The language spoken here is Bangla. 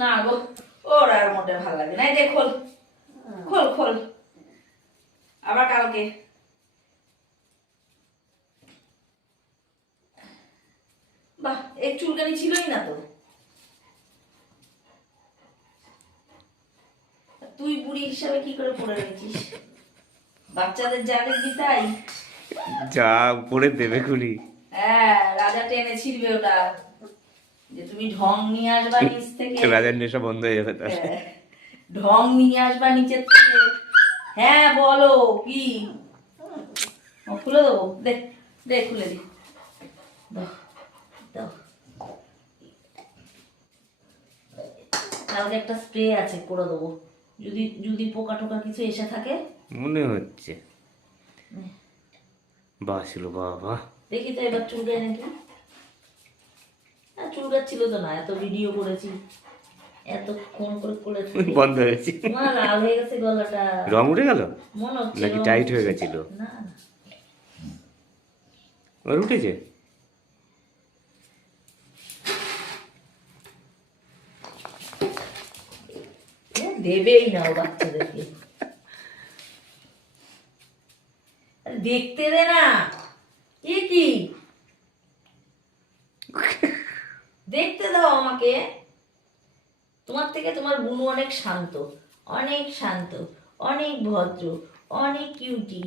না গো, ওর আর মোটে ভালো লাগে না। এই দেখ, খোল খোল খোল, আবার কালকে। বাহ, এই চুলকানি ছিলই না তো। তুই বুড়ি হিসাবে কি করে পড়ে রয়েছিস? বাচ্চাদের যা দেখবি তাই। যা উপরে দেবে খুলি। হ্যাঁ, রাজা টেনে ছিড়বে ওটা, যে তুমি ঢং নিয়ে আসবা নিচ থেকে। রাজার নেশা বন্ধ হয়ে যাবে তার। হ্যাঁ, ঢং নিয়ে আসবা নিচের থেকে। হ্যাঁ বলো কি? ও, খুলে দেবো, দে দে, খুলে দি। দাও, দাও। কালকে একটা স্প্রে আছে, করে দেবো, যদি যদি পোকা টোকা কিছু এসে থাকে। মনে হচ্ছে বাহ ছিল, বাহ বাহ। দেখি তো এবার চুলকায় নাকি। চুলকাচ্ছিল তো না, এত ভিডিও করেছি, এতক্ষণ করে করেছি। বন্ধ হয়েছে। আমার লাল হয়ে গেছে গলাটা। রং উঠে গেল মনে হচ্ছে নাকি রং টাইট হয়ে উঠছে। গেছিল? না না, ওর উঠেছে। দেবেই না ও বাচ্চাদেরকে। দেখতে দে না, এ কি? দেখতে দাও আমাকে। তোমার থেকে তোমার বুনু অনেক শান্ত, অনেক শান্ত, অনেক ভদ্র, অনেক কিউটি।